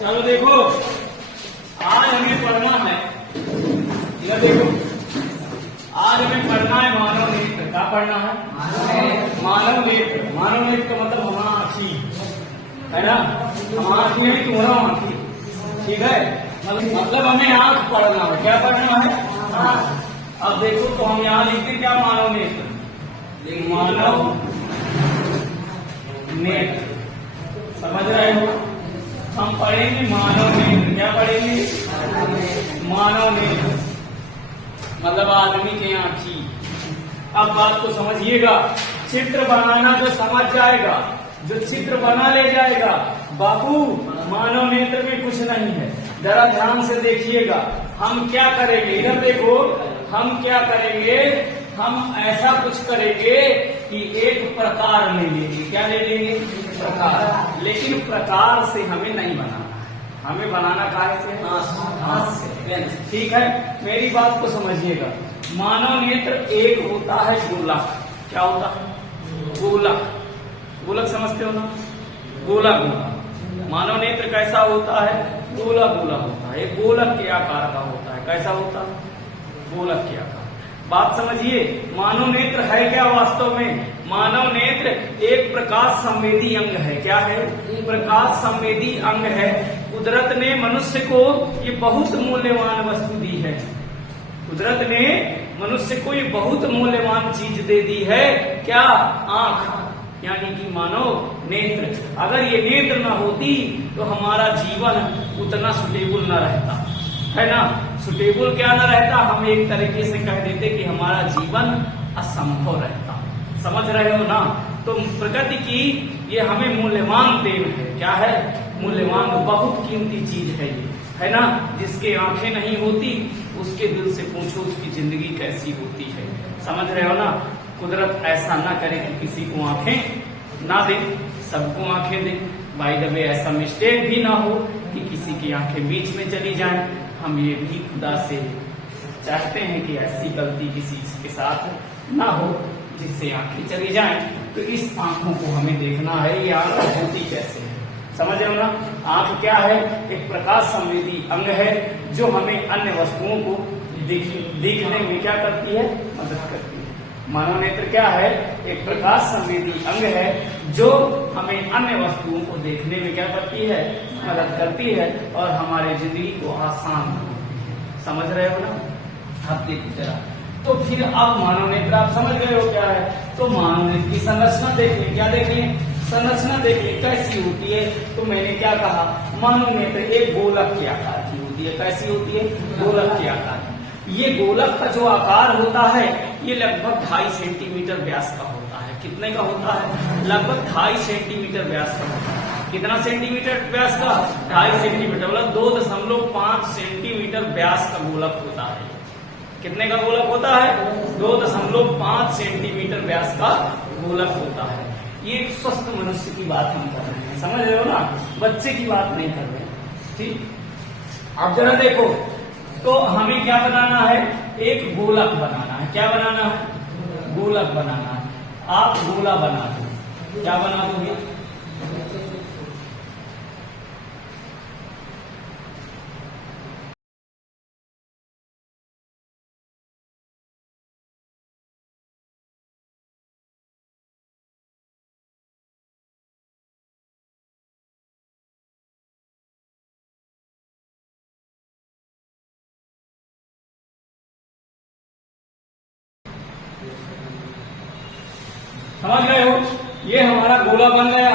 चलो देखो, आज हमें पढ़ना है, यह देखो, आज हमें पढ़ना है मानव नेत्र। क्या पढ़ना है? मानव नेत्र। मानव नेत्र का मतलब हमारा आँखी है ना, हमारा आँखी है, तुम्हारा आँखी, ठीक है। मतलब हमें आँख पढ़ना है। क्या पढ़ना है? अब देखो तो हम यहाँ लिखते क्या? मानव नेत्र। मानव नेत्र, समझ रहे हो? हम पढ़ेंगे मानव नेत्र। क्या पढ़ेंगे? मानव नेत्र मतलब आदमी की आंखी। अब बात को समझिएगा, चित्र बनाना जो समझ जाएगा, जो चित्र बना ले जाएगा, बाबू मानव नेत्र में कुछ नहीं है। जरा ध्यान से देखिएगा, हम क्या करेंगे, इधर देखो, हम क्या करेंगे, हम ऐसा कुछ करेंगे कि एक प्रकार ले लेंगे। क्या ले लेंगे? प्रकार। लेकिन प्रकार से हमें नहीं बनाना, हमें बनाना काहे से? हाथ से। ठीक है, मेरी बात को समझिएगा। मानव नेत्र एक होता है गोलक। क्या होता है? गोलक। गोलक समझते हो ना? गोला गोला। मानव नेत्र कैसा होता है? गोला गोला होता है। गोलक के आकार का होता है। कैसा होता है? गोलक के आकार। बात समझिए, मानव नेत्र है क्या वास्तव में? मानव नेत्र एक प्रकाश संवेदी अंग है। क्या है? प्रकाश संवेदी अंग है। कुदरत ने मनुष्य को ये बहुत मूल्यवान वस्तु दी है। कुदरत ने मनुष्य को ये बहुत मूल्यवान चीज दे दी है। क्या? आंख, यानी कि मानव नेत्र। अगर ये नेत्र न होती तो हमारा जीवन उतना सुटेबल न रहता, है ना। सुटेबल क्या न रहता, हम एक तरीके से कह देते कि हमारा जीवन असंभव रहता। समझ रहे हो ना? तो प्रकृति की ये हमें मूल्यवान देन है। क्या है? मूल्यवान, बहुत कीमती चीज है ये, है ना। जिसके आंखें नहीं होती उसके दिल से पूछो उसकी जिंदगी कैसी होती है। समझ रहे हो ना? कुदरत ऐसा ना करे कि किसी को आंखें ना दे, सबको आंखें दे। बाय द वे ऐसा मिस्टेक भी ना हो कि किसी की आंखें बीच में चली जाएं। हम ये भी खुदा से चाहते हैं कि ऐसी गलती किसी के साथ ना हो जिससे आंखें चली जाएं। तो इस आंखों को हमें देखना है, ये आंख होती कैसे है। समझ रहे हो ना? आंख क्या है? एक प्रकाश संवेदी अंग है जो हमें अन्य वस्तुओं को देखने में क्या करती है? मदद करती है। मानव नेत्र क्या है? एक प्रकाश संवेदी अंग है जो हमें अन्य वस्तुओं को देखने में क्या करती है? मदद करती है और हमारे जिंदगी को आसान बनाती है। समझ रहे हो ना? आप देखो जरा। तो फिर अब मानव नेत्र आप समझ गए हो क्या है? तो मानव नेत्र की संरचना देख लें। क्या देख लें? संरचना देख लें कैसी होती है। तो मैंने क्या कहा? मानव नेत्र एक गोलक के आकार की होती है। कैसी होती है? गोलक के आकार की। ये गोलक का जो आकार होता है ये लगभग 2.5 सेंटीमीटर व्यास का होता है। कितने का होता है? लगभग 2.5 सेंटीमीटर व्यास का होता है। कितना सेंटीमीटर व्यास का? 2.5 सेंटीमीटर, मतलब 2.5 सेंटीमीटर व्यास का गोलक होता है। कितने का गोलक होता है? 2.5 सेंटीमीटर व्यास का गोलक होता है। ये एक स्वस्थ मनुष्य की बात हम कर रहे हैं। समझ रहे हो ना? बच्चे की बात नहीं कर रहे हैं। ठीक, अब जरा देखो, तो हमें क्या बनाना है? एक गोलक बनाना है। क्या बनाना है? गोलक बनाना है। आप गोला बना दो। क्या बना दोगे? समझ गए हो? ये हमारा गोला बन गया।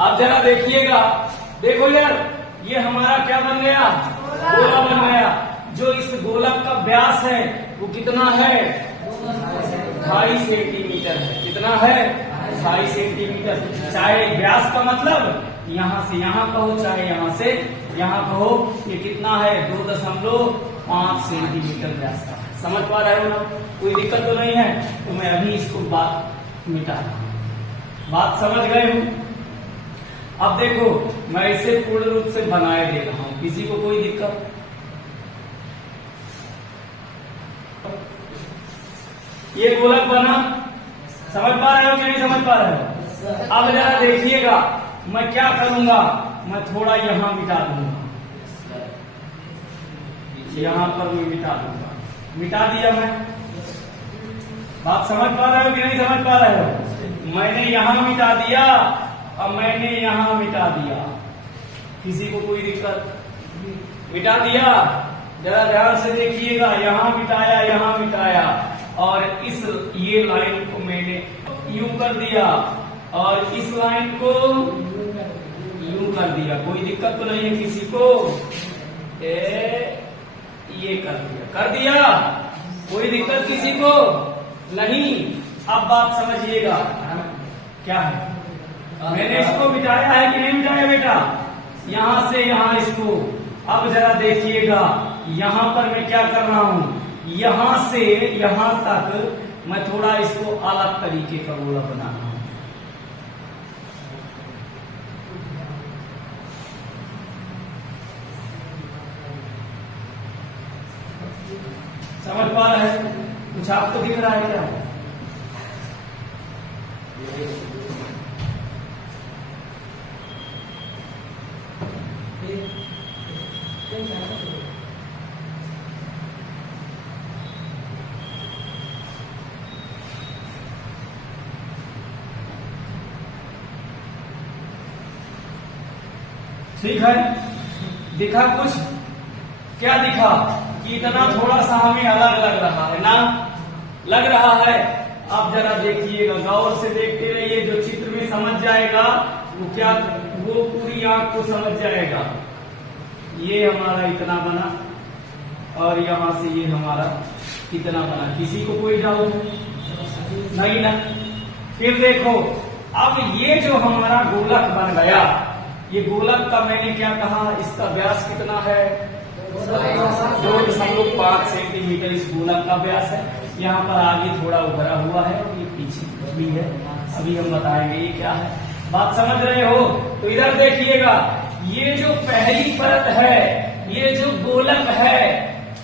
अब जरा देखिएगा, देखो यार, ये हमारा क्या बन गया? गोला बन गया। जो इस गोलक का व्यास है वो कितना है? 2.5 सेंटीमीटर है। कितना है? 2.5 सेंटीमीटर। चाहे व्यास का मतलब यहाँ से यहाँ कहो, चाहे यहाँ से यहाँ कहो, ये कितना है? 2.5 सेंटीमीटर व्यास का। समझ पा रहे हो ना? कोई दिक्कत तो नहीं है? तो मैं अभी इसको बात मिटा रहा हूं। बात समझ गए हो? अब देखो, मैं इसे पूर्ण रूप से बनाए दे रहा हूं। किसी को कोई दिक्कत? ये गोलक बना। समझ पा रहे हो कि नहीं समझ पा रहे हो? अब जरा देखिएगा, मैं क्या करूंगा? मैं थोड़ा यहाँ मिटा दूंगा, यहाँ पर मैं मिटा दूंगा, मिटा दिया मैं। बात समझ पा रहे हो कि नहीं समझ पा रहे हो? मैंने यहाँ मिटा दिया और मैंने यहाँ मिटा दिया, किसी को कोई दिक्कत? मिटा दिया, जरा ध्यान से देखिएगा, यहाँ मिटाया, यहाँ मिटाया, और इस ये लाइन को मैंने यूं कर दिया और इस लाइन को यूं कर दिया। कोई दिक्कत तो नहीं है किसी को? ये कर दिया, कोई दिक्कत किसी को नहीं? अब बात समझिएगा क्या है। मैंने इसको मिटाया है कि नहीं मिटाया बेटा? यहां से यहां इसको। अब जरा देखिएगा, यहां पर मैं क्या कर रहा हूं, यहां से यहां तक मैं थोड़ा इसको अलग तरीके का गोला बना रहा हूं। समझ पा रहे हैं? कुछ आपको दिख रहा है क्या? ठीक है, दिखा कुछ? क्या दिखा कि इतना थोड़ा सा हमें अलग लग रहा है ना, लग रहा है। अब जरा देखिएगा, गौर से देखते रहिए, जो चित्र में समझ जाएगा वो क्या, वो पूरी आंख को समझ जाएगा। ये हमारा इतना बना और यहां से ये हमारा इतना बना, किसी को कोई डाउट नहीं ना? फिर देखो, अब ये जो हमारा गोलक बन गया, ये गोलक का मैंने क्या कहा, इसका व्यास कितना है? 2.5 सेंटीमीटर इस गोलक का व्यास है। यहाँ पर आगे थोड़ा उभरा हुआ है और ये पीछे भी है, अभी हम बताएंगे ये क्या है। बात समझ रहे हो? तो इधर देखिएगा, ये जो पहली परत है, ये जो गोलक है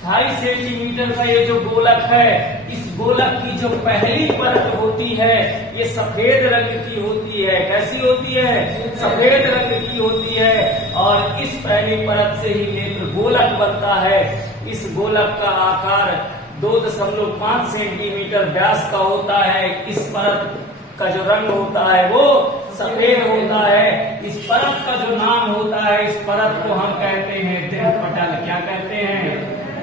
2.5 सेंटीमीटर का, ये जो गोलक है, इस गोलक की जो पहली परत होती है ये सफेद रंग की होती है। कैसी होती है? सफेद रंग की होती है। और इस पहली परत से ही नेत्र गोलक बनता है। इस गोलक का आकार 2.5 सेंटीमीटर व्यास का होता है। इस परत का जो रंग होता है वो सफेद होता है। इस परत का जो नाम होता है, इस परत को हम कहते हैं दृढ़ पटल। क्या कहते हैं?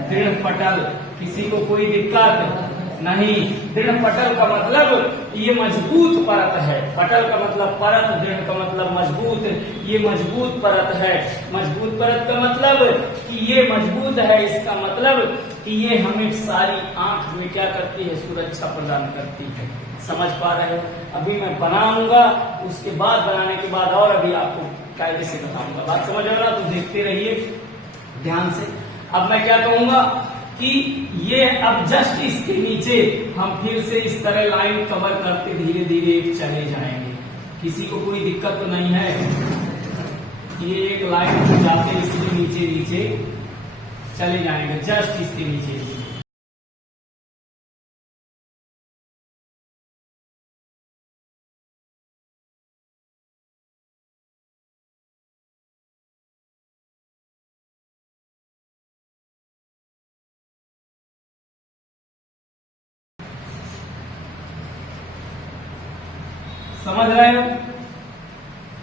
दृढ़ पटल। किसी को कोई दिक्कत नहीं? दृढ़ पटल का मतलब ये मजबूत परत है। पटल का मतलब परत, दृढ़ का मतलब मजबूत। ये मजबूत परत है। मजबूत परत का मतलब कि ये मजबूत है, इसका मतलब कि ये हमें सारी आंख में क्या करती है? सुरक्षा प्रदान करती है। समझ पा रहे हो? अभी मैं बनाऊंगा, उसके बाद बनाने के बाद और अभी आपको कायदे से बताऊंगा। बात समझ आ रहा? तो देखते रहिए ध्यान से। अब मैं क्या कहूंगा कि ये अब जस्ट इसके नीचे हम फिर से इस तरह लाइन कवर करते धीरे धीरे चले जाएंगे। किसी को कोई दिक्कत तो नहीं है? ये एक लाइन जाते इसके नीचे नीचे चले जाएंगे, जस्ट इसके नीचे। समझ रहे हो?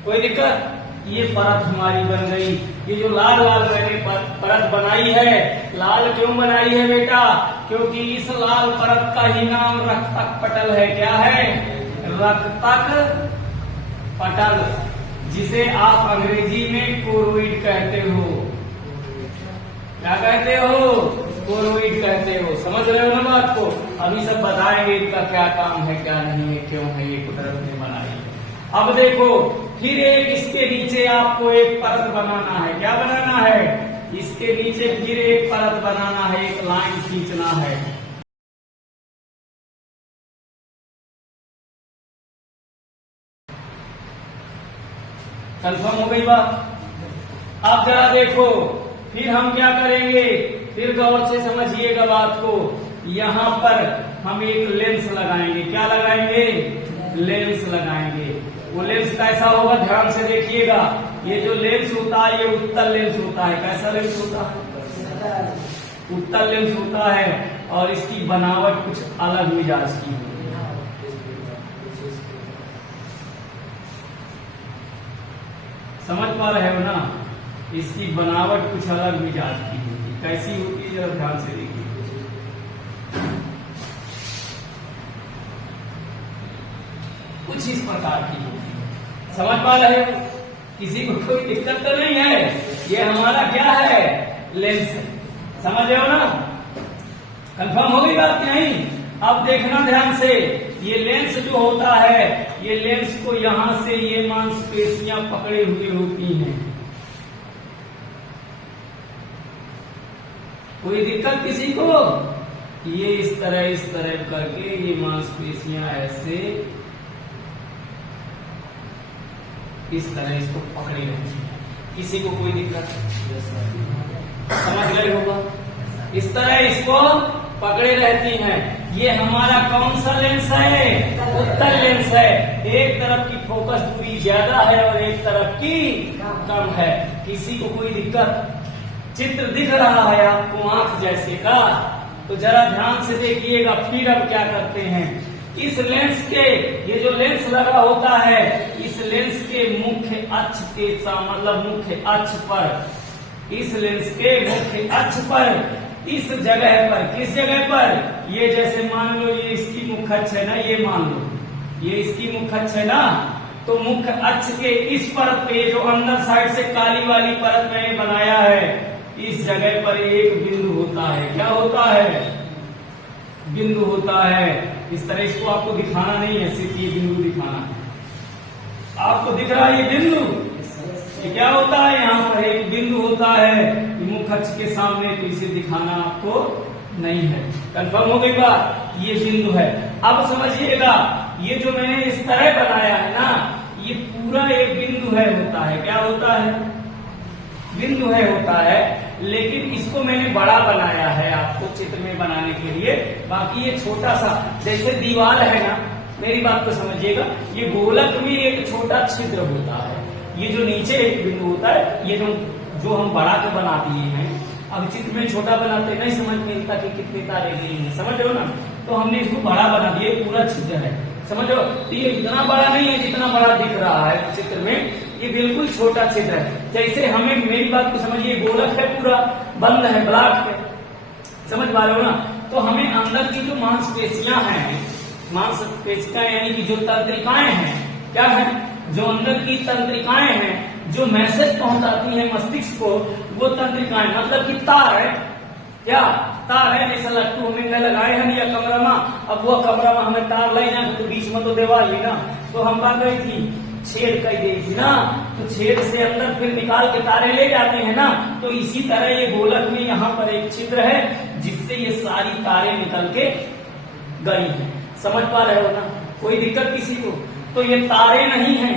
कोई दिक्कत? ये परत हमारी बन गई। ये जो लाल लाल मैंने परत बनाई है, लाल क्यों बनाई है बेटा? क्योंकि इस लाल परत का ही नाम रक्तक पटल है। क्या है? रक्तक पटल, जिसे आप अंग्रेजी में कोरोइड कहते हो। क्या कहते हो? कोरोइड कहते हो। समझ रहे हो ना बात को? अभी सब बताएंगे इनका क्या काम है, क्या नहीं है, क्यों है, ये कुदरत ने बनाई है। अब देखो, फिर एक इसके नीचे आपको एक परत बनाना है। क्या बनाना है? इसके नीचे फिर एक परत बनाना है, एक लाइन खींचना है। कंफर्म हो गई बात? अब जरा देखो, फिर हम क्या करेंगे? फिर गौर से समझिएगा बात को। यहाँ पर हम एक लेंस लगाएंगे। क्या लगाएंगे? लेंस लगाएंगे। वो लेंस कैसा होगा? ध्यान से देखिएगा। ये जो लेंस होता है ये उत्तल लेंस होता है। कैसा लेंस होता है? उत्तल लेंस होता है और इसकी बनावट कुछ अलग मिजाज की होती है। समझ पा रहे हो ना? इसकी बनावट कुछ अलग मिजाज की होती है। कैसी होती है जरा ध्यान से देखिए। कुछ इस प्रकार की होती है। समझ पा रहे हो? किसी को कोई दिक्कत तो नहीं है? ये हमारा क्या है? लेंस है। समझ रहे हो ना? कंफर्म हो गई बात? नहीं। अब देखना ध्यान से, ये लेंस जो होता है ये लेंस को यहां से ये मांसपेशियां पकड़े हुए होती हैं। कोई दिक्कत किसी को? ये इस तरह करके ये मांसपेशियां ऐसे इस तरह इसको पकड़े रहती है। किसी को कोई दिक्कत? समझ गए होगा? इस तरह इसको पकड़े रहती हैं। ये हमारा कौन सा लेंस है? उत्तल लेंस है। एक तरफ की फोकस दूरी ज्यादा है और एक तरफ की कम है। किसी को कोई दिक्कत? चित्र दिख रहा है आपको आंख जैसे का? तो जरा ध्यान से देखिएगा। फिर अब क्या करते हैं, इस लेंस के, ये जो लेंस लगा होता है इस लेंस के मुख्य अक्ष के मतलब मुख्य अक्ष पर, इस लेंस के मुख्य अक्ष पर इस जगह पर, किस जगह पर? ये जैसे मान लो ये इसकी मुख्य अक्ष है ना, ये मान लो ये इसकी मुख्य अक्ष है ना, तो मुख्य अक्ष के इस परत पे जो अंदर साइड से काली वाली परत मैंने बनाया है, इस जगह पर एक बिंदु होता है। क्या होता है? बिंदु होता है। इस तरह इसको आपको दिखाना नहीं है, सिर्फ ये बिंदु दिखाना है। आपको दिख रहा है ये बिंदु? ये क्या होता है? यहाँ पर एक बिंदु होता है मुख्य अक्ष के सामने, तो इसे दिखाना आपको नहीं है। कंफर्म हो गई बात? ये बिंदु है। अब समझिएगा, ये जो मैंने इस तरह बनाया है ना, ये पूरा एक बिंदु है होता है। क्या होता है? बिंदु है होता है। लेकिन इसको मैंने बड़ा बनाया है आपको चित्र में बनाने के लिए। बाकी ये छोटा सा जैसे दीवार है ना, मेरी बात को समझिएगा, ये गोलक में एक छोटा छिद्र होता है। ये जो नीचे एक बिंदु होता है, ये जो हम बड़ा के बना दिए हैं। अब चित्र में छोटा बनाते नहीं समझ मिलता कि कितने तारे दिए हैं, समझ रहे हो ना? तो हमने इसको बड़ा बना दिया, पूरा छिद्र है। समझ लो? तो ये इतना बड़ा नहीं है जितना बड़ा दिख रहा है चित्र में, ये बिल्कुल छोटा छिद्र है। जैसे हमें, मेरी बात को समझिए, गोलक है पूरा बंद है, ब्लॉक है। समझ पा रहे हो ना? तो हमें अंदर की जो मांसपेशियां हैं, मांसपेशियां यानी कि जो तंत्रिकाएं हैं, क्या है? जो अंदर की तंत्रिकाएं हैं, जो मैसेज पहुंचाती है मस्तिष्क को, वो तंत्रिकाएं मतलब कि तार है। क्या तार है? जैसे लट्टू हमें लगाए हैं या कमरा में, अब वो कमरा में हमें तार ले जाए तो बीच में तो दीवार ही ना, तो हम बात गई थी छेद कर दी थी ना, तो छेद से अंदर फिर निकाल के तारे ले जाते हैं ना। तो इसी तरह ये गोलक में यहाँ पर एक छिद्र है जिससे ये सारी तारे निकल के गई है। समझ पा रहे हो ना? कोई दिक्कत किसी को? तो ये तारे नहीं हैं,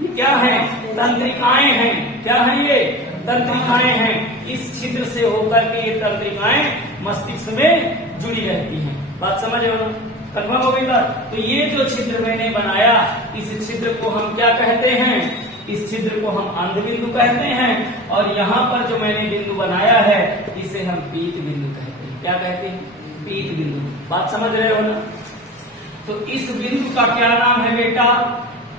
ये क्या है? तंत्रिकाएं हैं। क्या है ये? तंत्रिकाएं हैं। इस छिद्र से होकर के ये तंत्रिकाएं मस्तिष्क में जुड़ी रहती हैं। बात समझ रहे हो ना? कंफर्म हो गई बात? तो ये जो छिद्र मैंने बनाया, इस छिद्र को हम क्या कहते हैं? इस छिद्र को हम अंध बिंदु कहते हैं। और यहाँ पर जो मैंने बिंदु बनाया है इसे हम पीत बिंदु कहते हैं। क्या कहते हैं? पीत बिंदु। बात समझ रहे हो ना? तो इस बिंदु का क्या नाम है बेटा?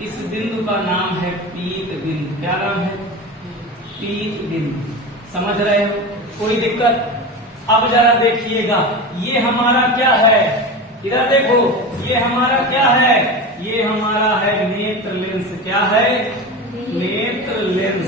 इस बिंदु का नाम है पीत बिंदु। क्या नाम है? पीत बिंदु। समझ रहे हो? कोई दिक्कत? अब जरा देखिएगा, ये हमारा क्या है? इधर देखो, ये हमारा क्या है? ये हमारा है नेत्र लेंस। क्या है? नेत्र लेंस।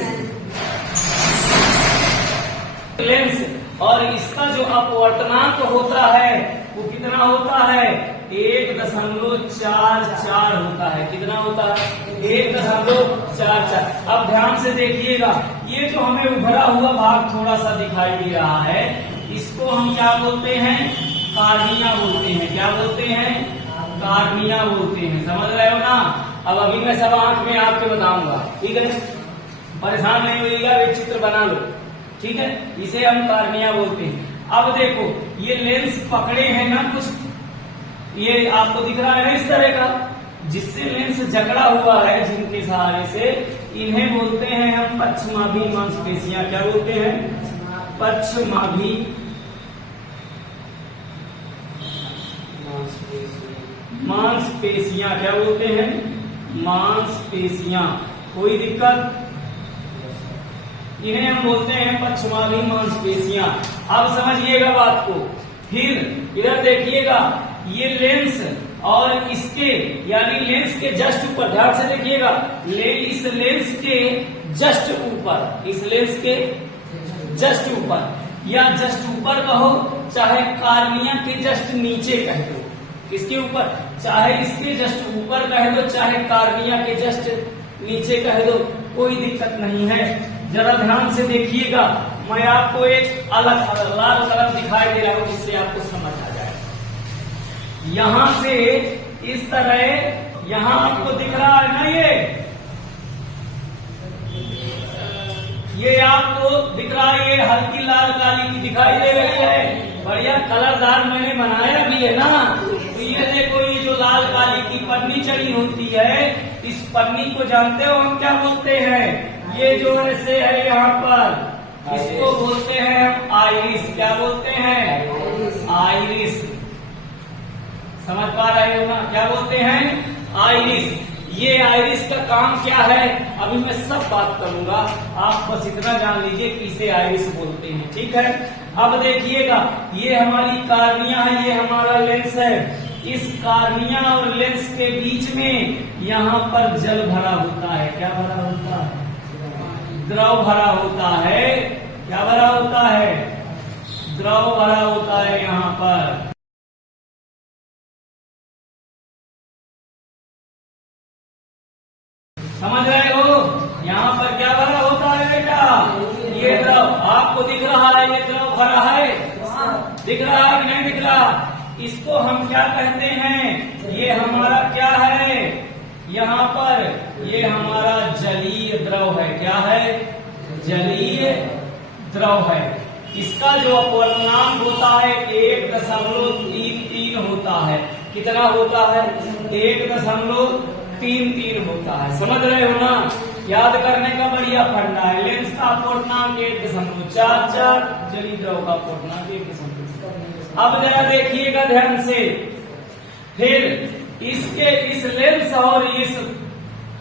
लेंस। और इसका जो अपवर्तनांक होता है वो कितना होता है? 1.44 होता है। कितना होता है? 1.44। अब ध्यान से देखिएगा, ये जो हमें उभरा हुआ भाग थोड़ा सा दिखाई दे रहा है, इसको हम क्या बोलते हैं? कार्निया बोलते हैं। क्या बोलते हैं? कार्निया बोलते हैं। समझ रहे हो ना? अब अभी मैं सब आंख में आपके बताऊंगा, ठीक है? परेशान नहीं होइएगा, वे चित्र बना लो, ठीक है? इसे हम कार्निया बोलते हैं। अब देखो, ये लेंस पकड़े हैं ना कुछ, ये आपको दिख रहा है ना इस तरह का, जिससे लेंस जकड़ा हुआ है, जिनके सहारे से इन्हें बोलते हैं हम पश्चमाभी मांसपेशियां। क्या बोलते हैं? पश्चमाभी मांसपेशियां। क्या बोलते हैं? मांसपेशियां। कोई दिक्कत? इन्हें हम बोलते हैं पश्चमाभी मांसपेशियां। अब समझिएगा बात को। फिर इधर देखिएगा, ये लेंस और इसके यानी लेंस के जस्ट ऊपर, ध्यान से देखिएगा, इस लेंस के जस्ट ऊपर, इस लेंस के जस्ट ऊपर या जस्ट ऊपर कहो, चाहे कार्निया के जस्ट नीचे कह दो। किसके ऊपर? चाहे इसके जस्ट ऊपर कह दो, चाहे कार्निया के जस्ट नीचे कह दो, कोई दिक्कत नहीं है। जरा ध्यान से देखिएगा, मैं आपको एक अलग लाल कलर दिखाई दे रहा हूं जिससे आपको समझ आ जाए। यहां से इस तरह, यहां आपको दिख रहा है ना, ये आपको दिख रहा है, ये हल्की लाल काली की दिखाई दे रही है। बढ़िया कलरदार मैंने बनाया भी है ना। तो ये देखो, ये जो लाल काली की पन्नी चढ़ी होती है, इस पन्नी को जानते हो हम क्या बोलते हैं? ये जो ऐसे है यहाँ पर, इसको बोलते हैं हम आइरिस। क्या बोलते हैं? आइरिस। समझ पा रहे हो ना? क्या बोलते हैं? आइरिस। ये आइरिस का काम क्या है, अभी मैं सब बात करूंगा, आप बस इतना जान लीजिए कि इसे आइरिस बोलते हैं। ठीक है, अब देखिएगा, ये हमारी कार्निया है, ये हमारा लेंस है। इस कार्निया और लेंस के बीच में यहाँ पर जल भरा होता है। क्या भरा होता है? द्रव भरा होता है। क्या भरा होता है? द्रव भरा होता है यहाँ पर। समझ रहे हो? यहाँ पर क्या भरा होता है बेटा? ये द्रव आपको दिख रहा है, ये द्रव भरा है, दिख रहा है कि नहीं दिख रहा? इसको हम क्या कहते हैं? ये हमारा क्या है? यहाँ पर ये हमारा जलीय द्रव है। क्या है? जलीय द्रव है। इसका जो अपवर्तनांक होता है 1.33 होता है। कितना होता है? 1.33 होता है। समझ रहे हो ना? याद करने का बढ़िया फंडा है। लेंस का अपवर्तनांक 1.44, जलीय द्रव का अपवर्तनांक 1.33। अब जरा देखिएगा ध्यान से, फिर इसके इस लेंस और इस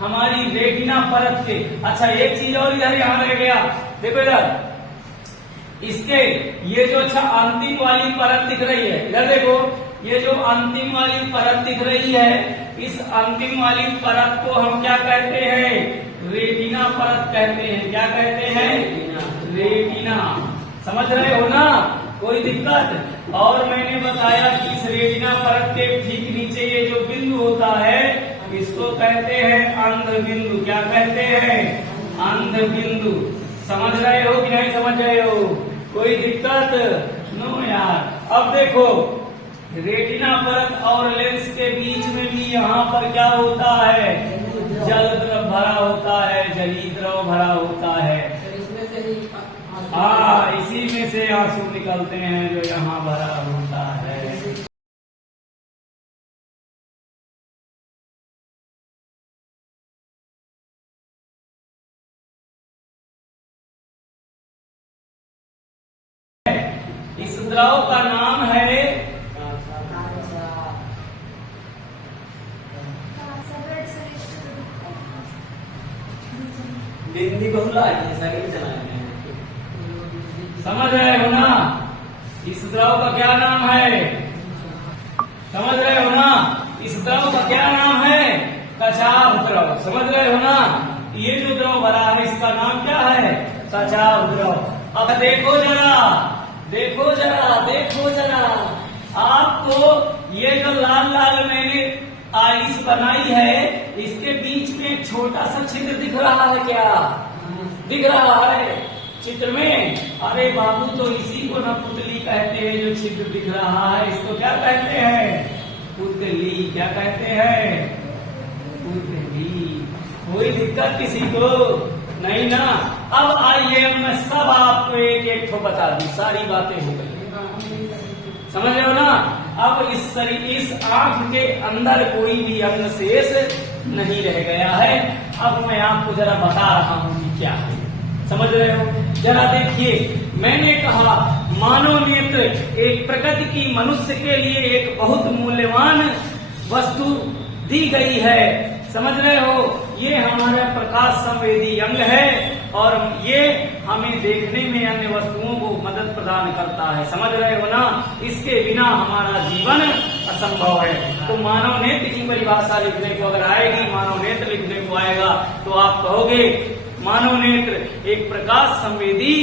हमारी रेटिना परत के, अच्छा एक चीज और इधर यहाँ रह गया, देखो इधर, इसके ये जो अच्छा अंतिम वाली परत दिख रही है, इधर देखो, ये जो अंतिम वाली परत दिख रही है, इस अंतिम वाली परत को हम क्या कहते हैं? रेटिना परत कहते हैं। क्या कहते हैं? रेटिना। समझ रहे हो ना? कोई दिक्कत? और मैंने बताया कि इस रेटिना परत के ठीक नीचे ये जो बिंदु होता है, इसको कहते हैं अंध बिंदु। क्या कहते हैं? अंध बिंदु। समझ रहे हो कि नहीं समझ रहे हो? कोई दिक्कत? नो यार। अब देखो, रेटिना परत और लेंस के बीच में भी यहाँ पर क्या होता है? जल द्रव भरा होता है, जलीय द्रव भरा होता है। हाँ, इसी में से आंसू निकलते हैं जो यहाँ भरा होता है। इस द्रव का नाम है बिंदी बहुला। समझ रहे हो ना? इस द्रव का क्या नाम है? समझ रहे हो ना? इस द्रव का क्या नाम है? कछाव द्रव। समझ रहे हो ना? ये जो द्रव भरा है इसका नाम क्या है? कछाव द्रव। अब देखो जरा, देखो जरा, देखो जरा, आपको ये जो लाल लाल मैंने आइरिस बनाई है, इसके बीच में एक छोटा सा छिद्र दिख रहा है। क्या दिख रहा है चित्र में? अरे बाबू, तो इसी को ना पुतली कहते हैं, जो छिद्र दिख रहा है इसको क्या कहते हैं? पुतली। क्या कहते हैं? पुतली। कोई दिक्कत किसी को नहीं ना? अब आइए मैं सब आपको एक एक ठो बता दी, सारी बातें हो गई। समझ रहे हो ना? अब इस आंख के अंदर कोई भी अंग शेष नहीं रह गया है। अब मैं आपको जरा बता रहा हूं कि क्या है, समझ रहे हो? जरा देखिए, मैंने कहा मानव नेत्र एक प्रकृति की मनुष्य के लिए एक बहुत मूल्यवान वस्तु दी गई है, समझ रहे हो? ये हमारा प्रकाश संवेदी अंग है और ये हमें देखने में अन्य वस्तुओं को मदद प्रदान करता है, समझ रहे हो ना? इसके बिना हमारा जीवन असंभव है। तो मानव नेत्र की परिभाषा लिखने को अगर आएगी, मानव नेत्र लिखने को आएगा तो आप कहोगे मानव नेत्र एक प्रकाश संवेदी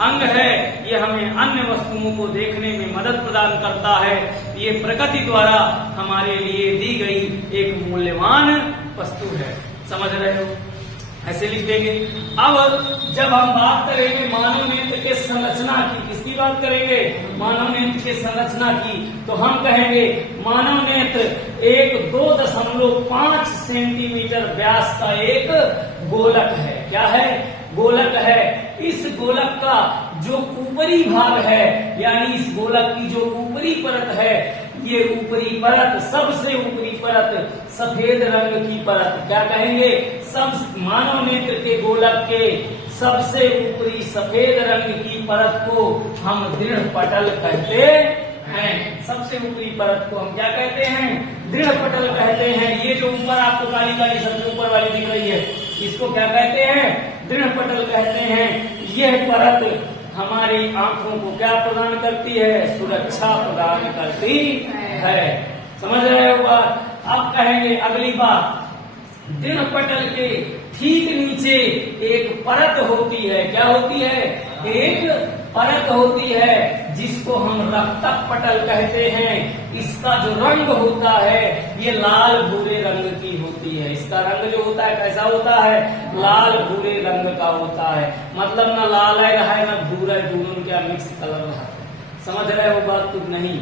अंग है, ये हमें अन्य वस्तुओं को देखने में मदद प्रदान करता है, ये प्रकृति द्वारा हमारे लिए दी गई एक मूल्यवान वस्तु है, समझ रहे हो? ऐसे लिख देंगे। अब जब हम बात करेंगे मानव नेत्र के संरचना की, किसकी बात करेंगे? मानव नेत्र के संरचना की, तो हम कहेंगे मानव नेत्र एक 2.5 सेंटीमीटर व्यास का एक गोलक है। क्या है? गोलक है। इस गोलक का जो ऊपरी भाग है, यानी इस गोलक की जो ऊपरी परत है, ये ऊपरी परत, सबसे ऊपरी परत सफेद रंग की परत, क्या कहेंगे? सब मानव नेत्र के गोलक के सबसे ऊपरी सफेद रंग की परत को हम दृढ़ पटल कहते हैं। सबसे ऊपरी परत को हम क्या कहते हैं? दृढ़ पटल कहते हैं। ये जो ऊपर आपको काली काली सबसे ऊपर वाली दिख रही है, इसको क्या कहते हैं? दृढ़ पटल कहते हैं। यह परत हमारी आंखों को क्या प्रदान करती है? सुरक्षा प्रदान करती है, समझ रहे हो बात? अब कहेंगे अगली बात, दृढ़ पटल के ठीक नीचे एक परत होती है। क्या होती है? एक परत होती है जिसको हम रक्तक पटल कहते हैं। इसका जो रंग होता है ये लाल भूरे रंग की होती है। इसका रंग जो होता है कैसा होता है? लाल भूरे रंग का होता है। मतलब ना लाल है ना भूरा, दोनों क्या मिक्स कलर है, समझ रहे हो बात? तो नहीं,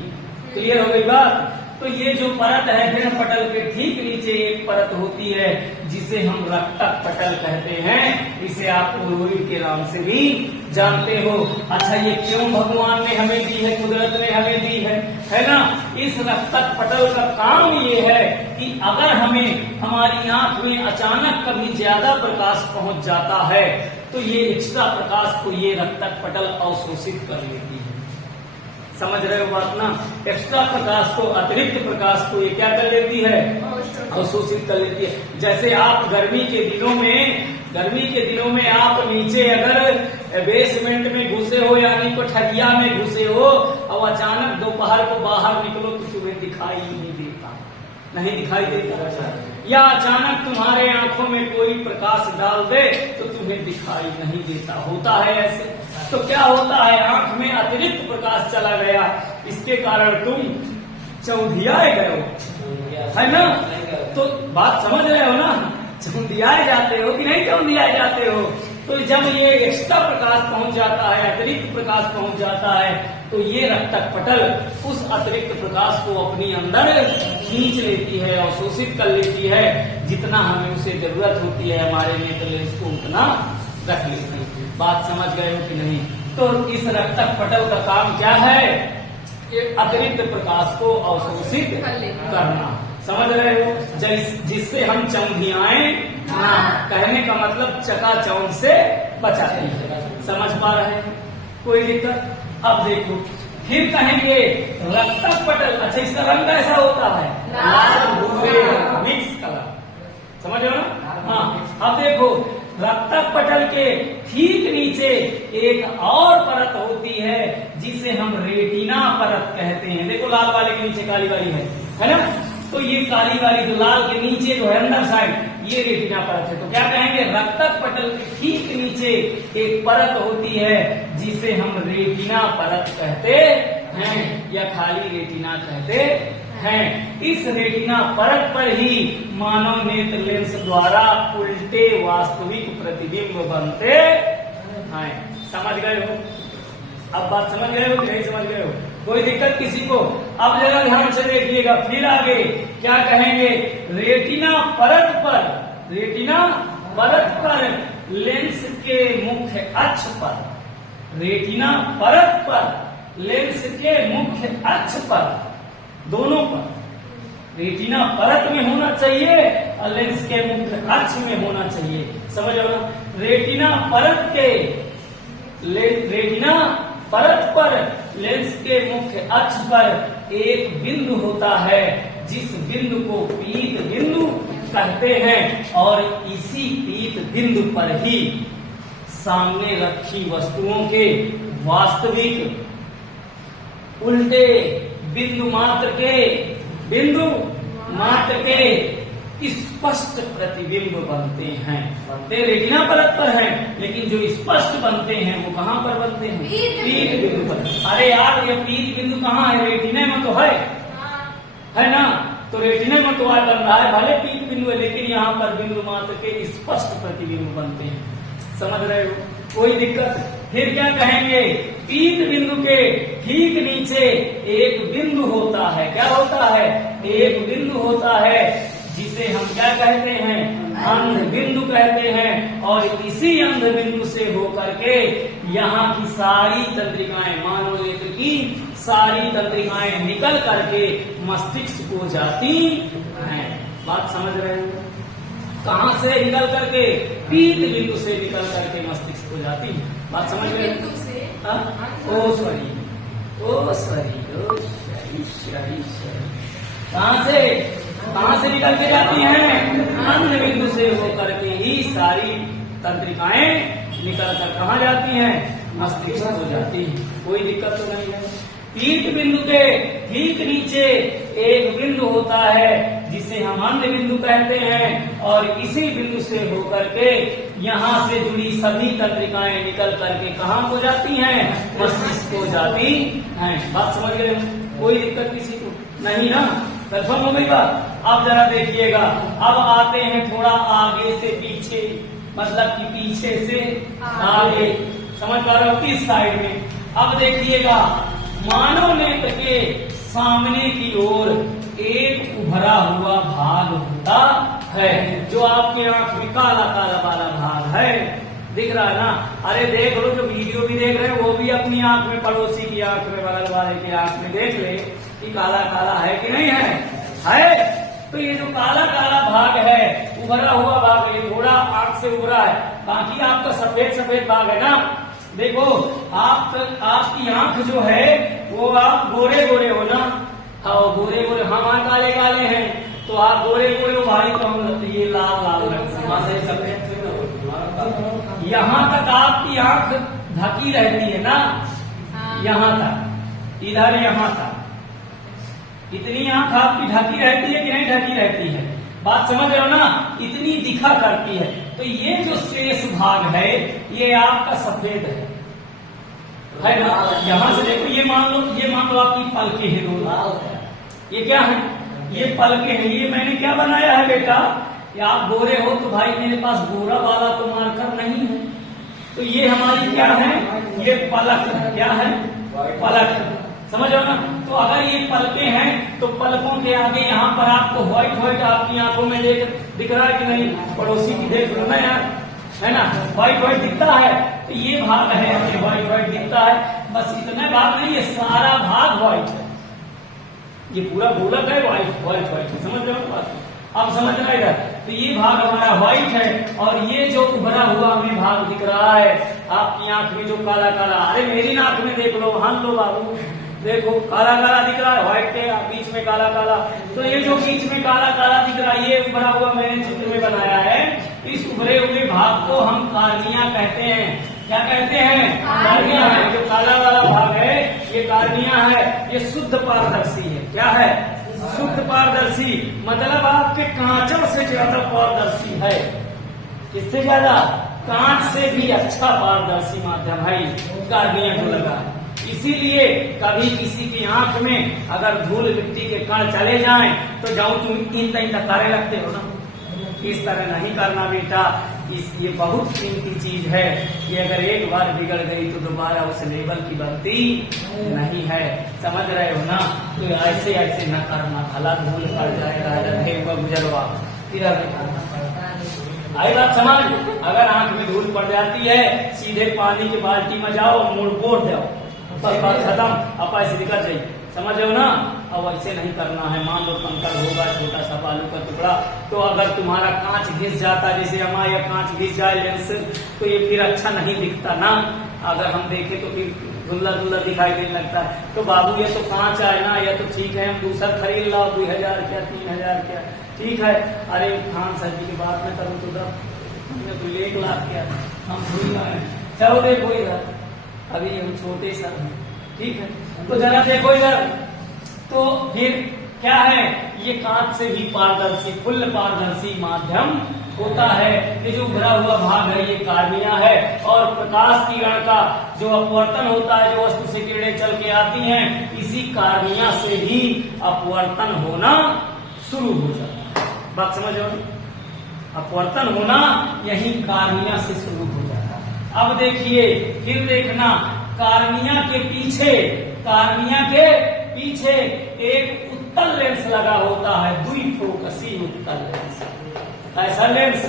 क्लियर हो गई बात? तो ये जो परत है दृढ़ पटल के ठीक नीचे एक परत होती है जिसे हम रक्तक पटल कहते हैं। इसे आप उर्वरित के नाम से भी जानते हो। अच्छा, ये क्यों भगवान ने हमें दी है, कुदरत ने हमें दी है ना? इस रक्तक पटल का काम ये है कि अगर हमें हमारी आंख में अचानक कभी ज्यादा प्रकाश पहुंच जाता है तो ये एक्स्ट्रा प्रकाश को ये रक्तक पटल अवशोषित कर लेती है, समझ रहे हो बात ना? एक्स्ट्रा प्रकाश को, अतिरिक्त प्रकाश को ये क्या कर लेती है? अवशोषित कर लेती है। जैसे आप गर्मी के दिनों में आप नीचे अगर बेसमेंट में घुसे हो, यानी कोठरिया में घुसे हो और अचानक दोपहर को बाहर निकलो तो तुम्हें दिखाई नहीं देता, या अचानक तुम्हारे आंखों में कोई प्रकाश डाल दे तो तुम्हें दिखाई नहीं देता, होता है ऐसे। तो क्या होता है? आंख में अतिरिक्त प्रकाश चला गया, इसके कारण तुम चौंधियाए गए हो, है ना? तो बात समझ रहे हो ना? चौंधियाए जाते हो कि नहीं चौंधियाए जाते हो? तो जब ये एक्स्ट्रा प्रकाश पहुंच जाता है, अतिरिक्त प्रकाश पहुंच जाता है, तो ये रक्तक पटल उस अतिरिक्त प्रकाश को अपनी अंदर खींच लेती है, अवशोषित कर लेती है। जितना हमें उसे जरूरत होती है हमारे नेत्र लेंस को उतना रख लेती है। बात समझ गए हो कि नहीं? तो इस रक्तक पटल का काम क्या है? अतिरिक्त प्रकाश को अवशोषित करना, समझ रहे हो? जिससे हम चौंधियाए ना, कहने का मतलब चकाचौंध से बचाती है, समझ पा रहे हैं? कोई दिक्कत? अब देखो, फिर कहेंगे रक्तक पटल। अच्छा, इसका रंग कैसा होता है? लाल भूरे मिक्स कलर, समझ रहे हो ना? हाँ, अब देखो रक्तक पटल के ठीक नीचे एक और परत होती है जिसे हम रेटिना परत कहते हैं। देखो लाल वाले के नीचे काली वाली है ना? तो ये काली वाली जो लाल के नीचे जो है अंदर साइड, ये रेटिना परत है। तो क्या कहेंगे? रक्तक पटल के ठीक नीचे एक परत होती है जिसे हम रेटिना परत कहते हैं या खाली रेटिना कहते हैं। इस रेटिना परत पर ही मानव नेत्र लेंस द्वारा उल्टे वास्तविक प्रतिबिंब बनते हैं। समझ गए हो? अब बात समझ गए हो कि नहीं समझ गए हो? कोई दिक्कत किसी को? अब जरा ध्यान से देखिएगा। फिर आगे क्या कहेंगे? रेटिना परत पर लेंस के मुख्य अक्ष पर, रेटिना परत पर लेंस के मुख्य अक्ष पर, दोनों पर, रेटिना परत में होना चाहिए और लेंस के मुख्य अक्ष में होना चाहिए। समझ लो ना, रेटिना परत पर लेंस के मुख्य अक्ष पर एक बिंदु होता है, जिस बिंदु को पीत बिंदु कहते हैं, और इसी पीत बिंदु पर ही सामने रखी वस्तुओं के वास्तविक उल्टे बिंदु मात्र के स्पष्ट प्रतिबिंब बनते हैं। रेटिना परत पर हैं, लेकिन जो स्पष्ट बनते हैं वो कहाँ पर बनते हैं? पीत बिंदु पर। अरे यार, ये पीत बिंदु कहाँ है? रेटिना में तो है ना? तो रेटिना में तो बन रहा है, भले पीत बिंदु है, लेकिन यहाँ पर बिंदु मात्र के स्पष्ट प्रतिबिंब बनते हैं। समझ रहे हो? कोई दिक्कत? फिर क्या कहेंगे? पीत बिंदु के ठीक नीचे एक बिंदु होता है। क्या होता है? एक बिंदु होता है, जिसे हम क्या कहते हैं? अंध बिंदु कहते हैं। और इसी अंध बिंदु से होकर के यहाँ की सारी तंत्रिकाएं, मानव नेत्र की सारी तंत्रिकाएं निकल करके मस्तिष्क को जाती हैं। बात समझ रहे हो? कहाँ से निकल करके? पीत बिंदु से निकल करके मस्तिष्क को जाती है। बात समझ रहे हो? कहाँ से निकल के जाती हैं? अंध बिंदु से होकर के ही सारी तंत्रिकाएं निकल कर कहाँ जाती हैं? मस्तिष्क को जाती है। कोई दिक्कत तो नहीं है। पीत बिंदु के ठीक नीचे एक बिंदु होता है, जिसे हम अंध बिंदु कहते हैं, और इसी बिंदु से होकर के यहाँ से जुड़ी सभी तंत्रिकाएं निकल करके कहाँ को जाती हैं? मस्तिष्क को जाती हैं। बात समझ गए? कोई दिक्कत किसी को नहीं ना? कंफर्म हो गई बात? अब जरा देखिएगा, अब आते हैं थोड़ा आगे से पीछे, मतलब कि पीछे से आगे। समझ पा रहे हो? किस साइड में? अब देखिएगा, मानव नेत्र के सामने की ओर एक उभरा हुआ भाग होता है, जो आपके आंख में काला काला वाला भाग है। दिख रहा है ना? अरे देख लो, जो वीडियो भी देख रहे हैं वो भी अपनी आंख में, पड़ोसी की आंख में, बगल वाले की आंख में देख ले कि काला काला है कि नहीं है। तो ये जो काला काला भाग है, उभरा हुआ भाग, ये थोड़ा आंख से उभरा है, बाकी आपका सफेद सफेद भाग है ना। देखो, आपकी आंख जो है वो आप गोरे गोरे हो ना, और गोरे गोरे हम काले काले हैं, तो आप गोरे गोरे हो भाई, तो हम ये लाल लाल रंग से सफेद। यहाँ तक आपकी आंख ढकी रहती है ना, यहाँ तक, इधर यहाँ तक इतनी आंख आपकी ढकी रहती है कि नहीं ढकी रहती है? बात समझ रहे हो ना? इतनी दिखा करती है। तो ये जो शेष भाग है, ये आपका सफेद है ना? यहाँ से देखो, ये मान लो आपकी पलके हैं दोनों। ये क्या है? ये पलके हैं। ये मैंने क्या बनाया है बेटा? या आप गोरे हो तो भाई मेरे पास गोरा वाला तो मार्कर नहीं है, तो ये हमारी क्या है? ये पलक है। क्या है? पलक। समझ रहे हो ना? तो अगर ये पलके हैं, तो पलकों के आगे यहाँ पर आपको व्हाइट व्हाइट आपकी आंखों में दिख रहा है कि नहीं? पड़ोसी की देख लो ना यार, है ना? व्हाइट व्हाइट दिखता है, तो ये भाग है हमें व्हाइट व्हाइट दिखता है। बस इतना भाग नहीं, ये सारा भाग व्हाइट है, ये पूरा गोलक है व्हाइट व्हाइट व्हाइट। समझ रहे हो बात? अब समझना है। तो ये भाग हमारा व्हाइट है, और ये जो उभरा हुआ हमें भाग दिख रहा है आपकी आंख में, जो काला काला, अरे मेरी आंख में देख लो, हाँ लो बाबू, देखो काला काला दिख रहा है, व्हाइट के बीच में काला काला। तो ये जो बीच में काला काला दिख रहा है, ये उभरा हुआ मैंने चित्र में बनाया है। इस उभरे हुए भाग को हम कार्निया कहते हैं। क्या कहते हैं? कार्निया है। जो काला वाला भाग है, ये कार्निया है। ये शुद्ध पारदर्शी है। क्या है? शुद्ध पारदर्शी, मतलब आपके कांचों से ज्यादा पारदर्शी है। किससे ज्यादा? कांच से भी अच्छा पारदर्शी माध्यम है कार्निया को लगा। इसीलिए कभी किसी की आंख में अगर धूल मिट्टी के कण चले जाएं, तो जाओ तुम इन करे लगते हो ना, इस तरह नहीं करना बेटा। ये बहुत कीमती चीज है कि अगर एक बार बिगड़ गई तो दोबारा उस लेवल की बनती नहीं है। समझ रहे हो ना? तो ऐसे ऐसे न करना, भला धूल पड़ जाएगा, गुजरवा आई बात समझ। अगर आंख में धूल पड़ जाती है, सीधे पानी की बाल्टी में जाओ, मुड़ बोट जाओ, बस बात खत्म, अब ऐसे निकल जाइए। समझ रहे हो ना। अब ऐसे नहीं करना है। मान लो कंकड़ होगा, छोटा सा बालू का टुकड़ा, तो अगर तुम्हारा कांच घिस जाता, जैसे हमारा कांच घिस जाए लेंस, तो ये फिर अच्छा नहीं दिखता ना। अगर हम देखें तो फिर धुंधला धुंधला दिखाई देने लगता है। तो बाबू ये तो कांच है ना, या तो ठीक है हम दूसरा खरीद लाओ, 2000 क्या 3000 क्या, ठीक है। अरे खान सर जी की बात में करूँ तो हमने तो 1 लाख क्या हम भूल गए। चलो देखो इधर, अभी हम छोटे सर हैं, ठीक है। तो जरा देखो इधर, तो फिर क्या है, ये कांच से भी पारदर्शी, फुल पारदर्शी माध्यम होता है। ये जो भरा हुआ भाग है ये कार्निया है, और प्रकाश किरण का जो अपवर्तन होता है, जो वस्तु से किरणें चल के आती हैं, इसी कार्निया से ही अपवर्तन होना शुरू हो जाता है। बात समझ रहे हो? अपवर्तन होना यही कार्निया से शुरू हो जाता है। अब देखिए, फिर देखना, कार्निया के पीछे एक उत्तल लेंस लगा होता है, द्विफोकसी उत्तल लेंस। ऐसा लेंस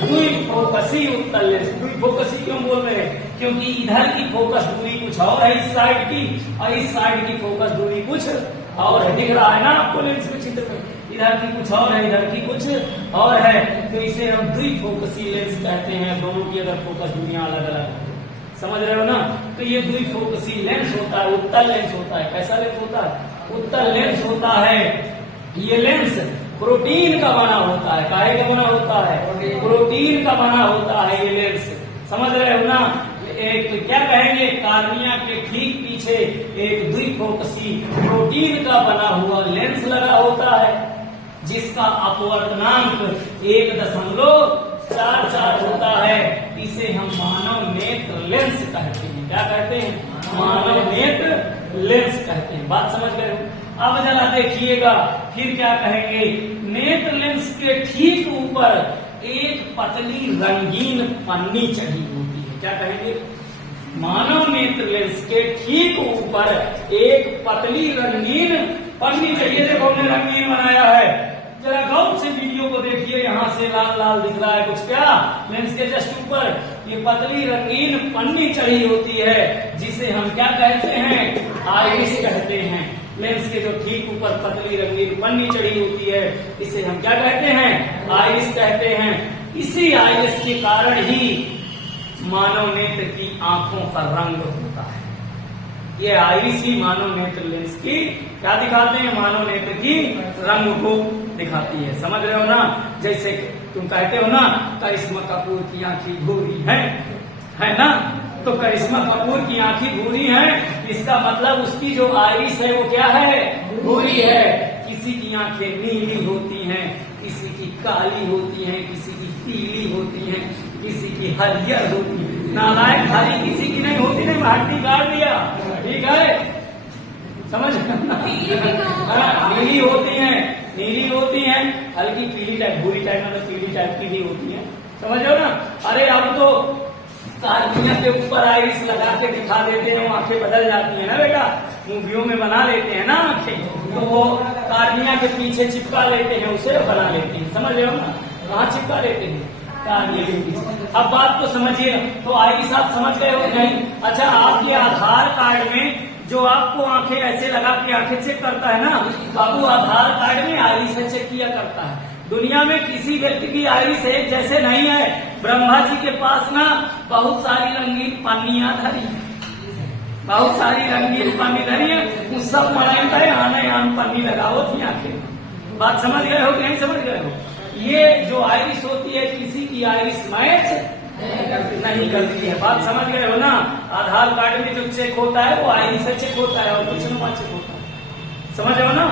द्विफोकसी उत्तल लेंस। द्विफोकसी क्यों बोल रहे हैं? क्योंकि इधर की फोकस दूरी कुछ और है इस साइड की, और इस साइड की फोकस दूरी कुछ और है। दिख रहा है ना आपको लेंस के चित्र में? इधर की कुछ और है, इधर की कुछ और है, तो इसे हम द्विफोकसी लेंस कहते हैं। दोनों की अगर फोकस दूरियां अलग अलग है, समझ रहे हो ना। तो ये द्विफोकसी लेंस होता है, उत्तल लेंस होता है। कैसा लेंस होता है? उत्तल लेंस होता है। ये लेंस प्रोटीन का बना होता है। काहे का बना होता है? प्रोटीन का बना होता है ये लेंस, समझ रहे हो ना। एक क्या कहेंगे, कार्निया के ठीक पीछे एक द्विफोकसी प्रोटीन का बना हुआ लेंस लगा होता है, जिसका अपवर्तनांक 1.44 होता है। इसे हम मानव नेत्र लेंस कहते हैं। क्या कहते हैं? मानव नेत्र लेंस कहते हैं। बात समझ गए हो? अब जरा देखिएगा, फिर क्या कहेंगे, नेत्र लेंस के ठीक ऊपर एक पतली रंगीन पन्नी चढ़ी होती है। क्या कहेंगे? मानव नेत्र लेंस के ठीक ऊपर एक पतली रंगीन पन्नी चाहिए। देखो हमने रंगीन बनाया है, जरा गौर से वीडियो को देखिए। यहाँ से लाल लाल दिख रहा है कुछ, क्या? लेंस के जस्ट ऊपर ये पतली रंगीन पन्नी चढ़ी होती है, जिसे हम क्या कहते हैं? आइरिस कहते हैं। लेंस के जो ठीक ऊपर पतली रंगीन पन्नी चढ़ी होती है, इसे हम क्या कहते हैं? आइरिस कहते हैं। इसी आइरिस के कारण ही मानव नेत्र की आंखों का रंग होता है। ये आइरिस ही मानव नेत्र लेंस की क्या दिखाते हैं? मानव नेत्र की रंग को दिखाती है। समझ रहे हो ना। जैसे तुम कहते हो ना, करिश्मा कपूर की आंखें भूरी है ना। तो करिश्मा कपूर की आंखें भूरी हैं, इसका मतलब उसकी जो आइरिस है वो क्या है? भूरी है। किसी की आंखें नीली होती हैं, किसी की काली होती हैं, किसी की पीली होती हैं, किसी की हरियर होती है। नालायक खाली किसी की नहीं होती, नहीं हड्डी काट दिया, ठीक है, समझ नीली होती हैं, हल्की पीली टाइप, भूरी टाइप मतलब पीली टाइप की भी होती है। समझ रहे हो ना। अरे अब तो कार्निया के ऊपर आइरिस लगा के दिखा देते हैं, वो आंखें बदल जाती है ना बेटा। मूवियों में बना लेते हैं ना आंखें, तो वो कार्निया के पीछे चिपका लेते हैं, उसे बना लेते हैं। समझ रहे हो ना। कहाँ चिपका लेते हैं? कार्निया के पीछे। अब बात को समझिए। तो आइरिस आप समझ गए हो नहीं? अच्छा, आपके आधार कार्ड में जो आपको आंखें ऐसे लगा के आंखें चेक करता है ना, बाबू आधार कार्ड में आइरिस से चेक किया करता है। दुनिया में किसी व्यक्ति की आइरिस एक जैसे नहीं है। ब्रह्मा जी के पास ना बहुत सारी रंगीन पन्नियां धरी, बहुत सारी रंगीन पन्नी धरी है, उस सब मलाइन का आन पन्नी लगाओ थी आंखें। बात समझ गए हो कि नहीं समझ गए हो? ये जो आइरिस होती है, किसी की आइरिस मैच नहीं करती है। बात समझ गए हो ना। आधार कार्ड में जो चेक होता है वो आइरिस से चेक होता है, और कुछ नुमा चेक होता है। समझ रहे हो ना।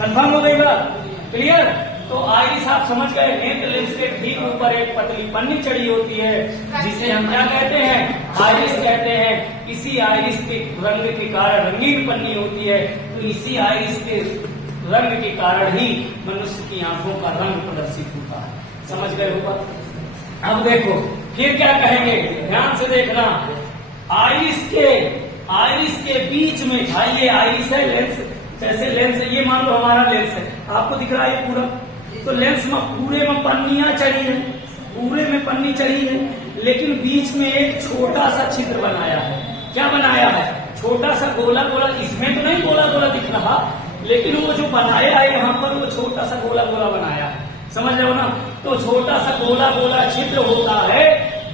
कंफर्म हो गई बात? क्लियर। तो आइरिस आप समझ गए। नेत्र लेंस के ठीक ऊपर एक पतली पन्नी चढ़ी होती है, जिसे हम क्या कहते हैं? आइरिस कहते हैं। इसी आइरिस के रंग के कारण रंगीन पन्नी होती है, तो इसी आइरिस के रंग के कारण ही मनुष्य की आंखों का रंग प्रदर्शित होता है। समझ गए होगा। अब देखो फिर क्या कहेंगे, ध्यान से देखना। आइरिस के बीच में, भाई ये आइरिस है, लेंस जैसे लेंस है, ये मान लो हमारा लेंस है, आपको दिख रहा है पूरा। तो लेंस में पूरे में पन्नियां चढ़ी है, पूरे में पन्नी चढ़ी है, लेकिन बीच में एक छोटा सा छिद्र बनाया है। क्या बनाया है? छोटा छोटा सा गोला गोला, इसमें तो नहीं गोला गोला दिख रहा, लेकिन वो जो बनाया है यहाँ पर वो छोटा सा गोला गोला बनाया है, समझ रहे हो ना। तो छोटा सा गोला गोला छिद्र होता है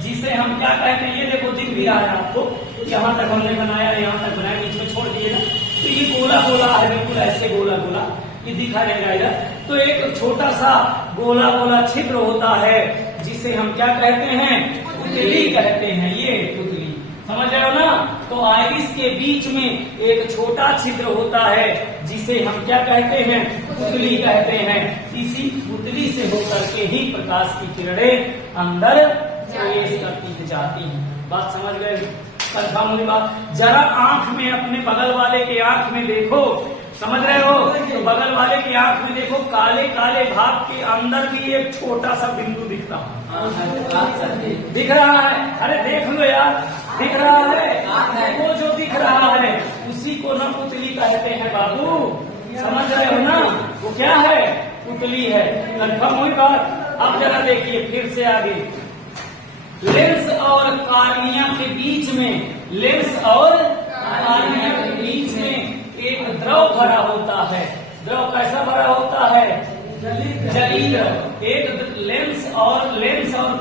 जिसे हम क्या कहते हैं, ये देखो दिख भी रहा है आपको, यहाँ तक हमने बनाया, यहाँ तक बनाया, बीच में छोड़ दिए ना, तो ये गोला गोला है, बिल्कुल ऐसे गोला गोला ये दिखा रहेगा इधर। तो एक छोटा सा गोला गोला छिद्र होता है जिसे हम क्या कहते हैं, पुतली कहते हैं, ये पुतली, समझ रहे हो ना। तो आइरिस के बीच में एक छोटा छिद्र होता है जिसे हम क्या कहते हैं, पुतली कहते हैं। इसी पुतली से होकर के ही प्रकाश की किरणें अंदर प्रवेश करती जाती हैं। बात समझ गए, कंफर्म हुई बात। जरा आंख में, अपने बगल वाले के आंख में देखो, समझ रहे हो, तो बगल वाले की आंख में देखो, काले काले भाग के अंदर भी एक छोटा सा बिंदु दिख रहा है, दिख रहा है, अरे देख लो यार, दिख रहा है, वो जो दिख रहा है उसी को न पुतली कहते हैं बाबू, समझ रहे हो ना, वो क्या है, पुतली है। कंफर्म हुई बात। अब जरा देखिए फिर से आगे, लेंस और कार्निया के बीच में, लेंस और कार्निया के बीच में एक द्रव भरा होता है। द्रव कैसा भरा होता है, जलीय द्रव। एक लेंस और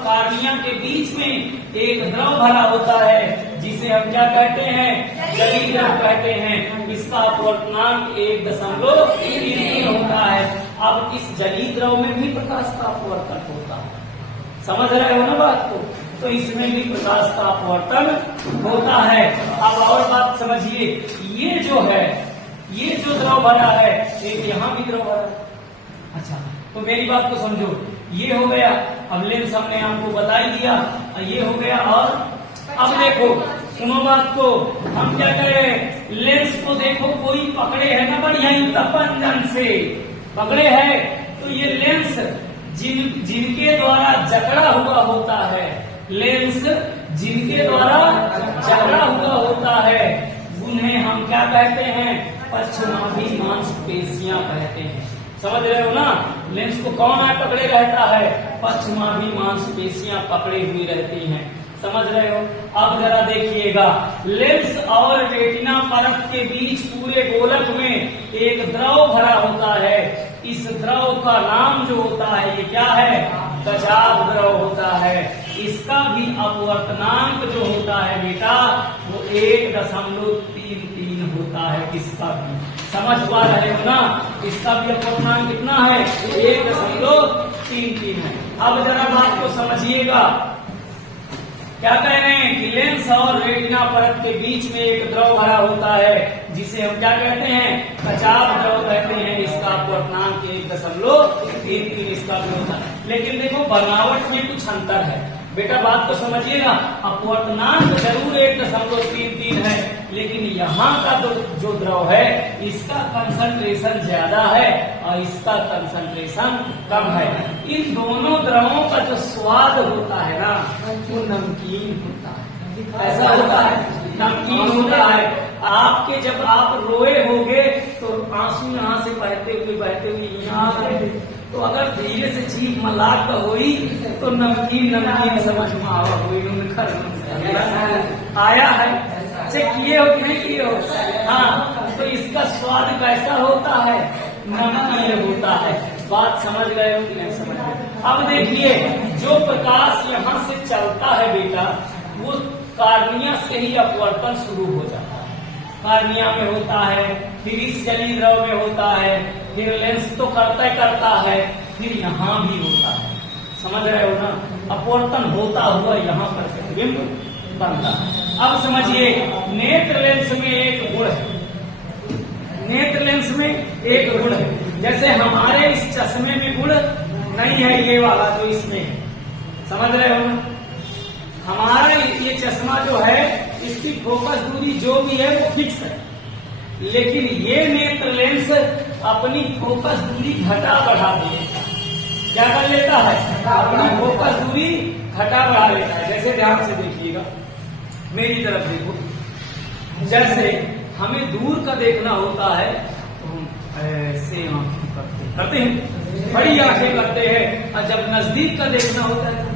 कार्निया के बीच में एक द्रव भरा होता है जिसे हम क्या कहते हैं, जलीय द्रव कहते हैं। इसका अपवर्तनांक 1.3 होता है। अब इस जलीय द्रव में भी प्रकाश का अपवर्तन होता है, समझ रहे हो ना बात को, तो इसमें भी प्रकाश का अपवर्तन होता है। अब और बात समझिए, ये जो है, ये जो द्रव भरा है, एक यहाँ भी द्रव भरा है। अच्छा, तो मेरी बात को समझो, ये हो गया, अब लेंस हमने आपको बता ही दिया, ये हो गया। और अब देखो, सुनो बात को, हम क्या करें, लेंस को देखो, कोई पकड़े है ना बढ़िया तपंजन से पकड़े है, तो ये लेंस जिनके द्वारा जकड़ा हुआ होता है, लेंस जिनके द्वारा जकड़ा हुआ होता है, उन्हें हम क्या कहते हैं, पश्चमाभी मांसपेशियां कहते हैं। समझ रहे हो ना, लेंस को कौन है पकड़े रहता है, पश्चमाभी मांसपेशियां पकड़े हुई रहती हैं, समझ रहे हो। अब जरा देखिएगा, लेंस और रेटिना परत के बीच पूरे गोलक में एक द्रव भरा होता है। इस द्रव का नाम जो होता है, ये क्या है, गजाब द्रव होता है। इसका भी अपवर्तनांक जो होता है बेटा, वो 1.33 होता है। इसका भी समझ पा रहे हो ना, इसका भी अपवर्तनांक कितना है, 1.33 है। अब जरा बात को समझिएगा, क्या कह रहे हैं कि लेंस और रेटिना परत के बीच में एक द्रव भरा होता है जिसे हम क्या कहते हैं, गजाब द्रव कहते हैं। इसका अपवर्तनांक 1.33 इसका भी होता है। लेकिन देखो बनावट में कुछ अंतर है बेटा, बात को समझिएगा। अपवर्तनांक जरूर 1.33 है, लेकिन यहाँ का जो द्रव है, इसका कंसंट्रेशन ज्यादा है और इसका कंसंट्रेशन कम है। इन दोनों द्रवों का जो स्वाद होता है ना, वो नमकीन होता है, ऐसा होता है, नमकीन होता है। आपके जब आप रोए होगे तो आंसू यहाँ से बहते हुए यहाँ आए, तो अगर धीरे से जीभ मलाट हुई तो नमकीन नमकीन समझ में आवा हुई, आया है, चेक किए हो कि नहीं किए हो। हाँ, तो इसका स्वाद कैसा होता है, नमकीन होता है। बात समझ गए हो कि नहीं समझ गए। अब देखिए, जो प्रकाश यहाँ से चलता है बेटा, वो कार्निया से ही अपवर्तन शुरू हो जाता है। कार्निया में होता है, फिर इस जलीय द्रव में होता है, फिर लेंस तो करता है, फिर यहाँ भी होता है, समझ रहे हो ना। अपवर्तन होता हुआ यहाँ पर प्रतिबिंब बनता है। अब समझिए, नेत्र लेंस में एक गुण है, नेत्र लेंस में एक गुण है। जैसे हमारे इस चश्मे में गुण नहीं है, ये वाला जो इसमें है, समझ रहे हो ना। हमारा ये चश्मा जो है, इसकी फोकस दूरी जो भी है वो फिक्स है, लेकिन ये नेत्र लेंस अपनी फोकस दूरी घटा बढ़ा देता है। क्या कर लेता है, अपनी फोकस दूरी घटा बढ़ा लेता है। जैसे ध्यान से देखिएगा, मेरी तरफ देखो, जैसे हमें दूर का देखना होता है तो हम ऐसे आंखें करते हैं, बड़ी आंखें करते हैं, और जब नजदीक का देखना होता है,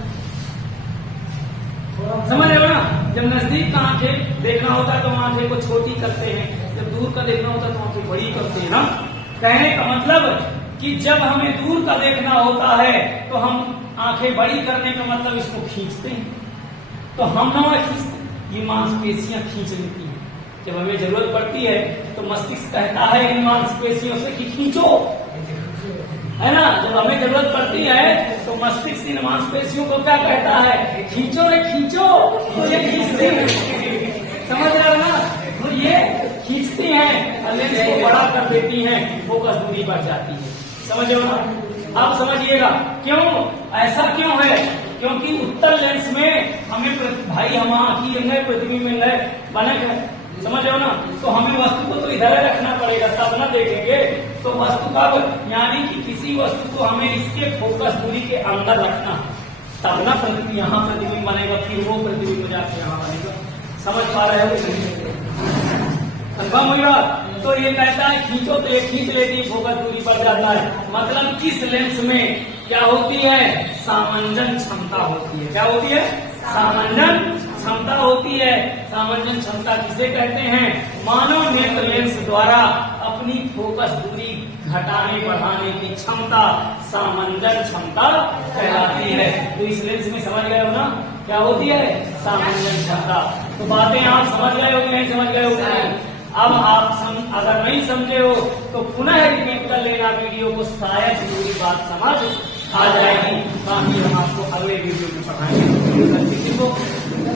समझ रहे हो ना, जब नजदीक का आंखें देखना होता है तो हम आंखें को छोटी करते हैं, जब दूर का देखना होता है तो आंखें बड़ी करते हैं ना। कहने का मतलब कि जब हमें दूर का देखना होता है तो हम आंखें बड़ी करने का मतलब इसको खींचते हैं, तो हम ना खींचते, ये मांसपेशियां खींच लेती हैं। जब हमें जरूरत पड़ती है तो मस्तिष्क कहता है इन मांसपेशियों से कि खींचो, है ना। जब हमें जरूरत पड़ती है तो मस्तिष्क इन मांसपेशियों को क्या कहता है, खींचो रे खींचो, तो ये खींचती है, समझ रहे हो ना। तो ये खींचती हैं और लेंस को बड़ा कर देती हैं, फोकस दूरी बढ़ जाती है, समझ रहे हो ना। आप समझिएगा क्यों, ऐसा क्यों है, क्योंकि उत्तल लेंस में हमें भाई हम आंखी अंग प्रतिबिंब बनक है, समझ रहे हो ना। तो हमें वस्तु को तो इधर रखना पड़ेगा तब ना देखेंगे, तो वस्तु का यानी कि किसी वस्तु को हमें इसके फोकस दूरी के अंदर रखना, तब ना प्रतिबिंब यहाँ प्रतिबिंब बनेगा, फिर वो प्रतिबिंब जाके यहाँ बनेगा। समझ पा रहे हो, कंफर्म होगा। तो ये कहता है खींचो, तो ये खींच लेती है, फोकस दूरी बढ़ जाता है। मतलब किस लेंस में क्या होती है, सामंजन क्षमता होती है। क्या होती है, सामंजन क्षमता होती है। सामंजन क्षमता किसे कहते हैं, मानव नेत्र लेंस द्वारा अपनी फोकस दूरी घटाने बढ़ाने की क्षमता सामंजन क्षमता कहलाती है। तो इस लेंस में समझ गए हो ना क्या होती है, सामंजन क्षमता। तो बातें आप समझ गए हो कि नहीं समझ गए हो। अब आप अगर नहीं समझे हो तो पुनः रिपीट कर लेना वीडियो को, शायद पूरी बात समझ आ जाएगी। बाकी हम आपको अगले वीडियो में पढ़ाएंगे। किसी को